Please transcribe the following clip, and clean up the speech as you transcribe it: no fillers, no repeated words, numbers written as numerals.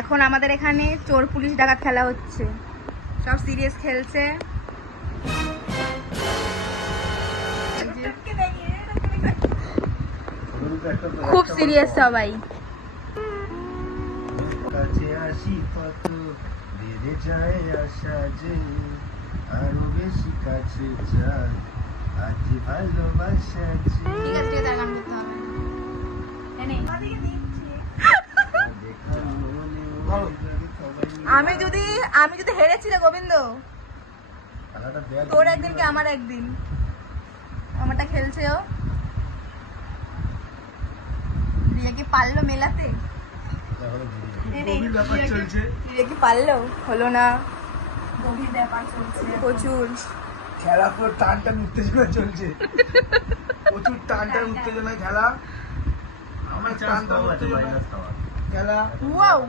এখন আমাদের এখানে চোর পুলিশ ডাকাত খেলা হচ্ছে, সব সিরিয়াস খেলছে। খুব সিরিয়াস সবাই। আরো বেশি কাছে চাই, আজ ভালোবাসা ঠিক আছে, তার গান করতে হবে। আমি যদি হেরেছি রে গোবিন্দ, তোর একদিন কি আমার একদিন। আমারটা খেলছে ও, রিয়া কি পারলো মেলাতে? রিয়া কি পারলো? হলো না, গভীর ব্যাপার চলছে প্রচুর। খেলা পুরো টান উত্তেজনা চলছে, প্রচুর টান উত্তেজনা খেলা। আমার টান উত্তেজনা খেলা। ওয়াও।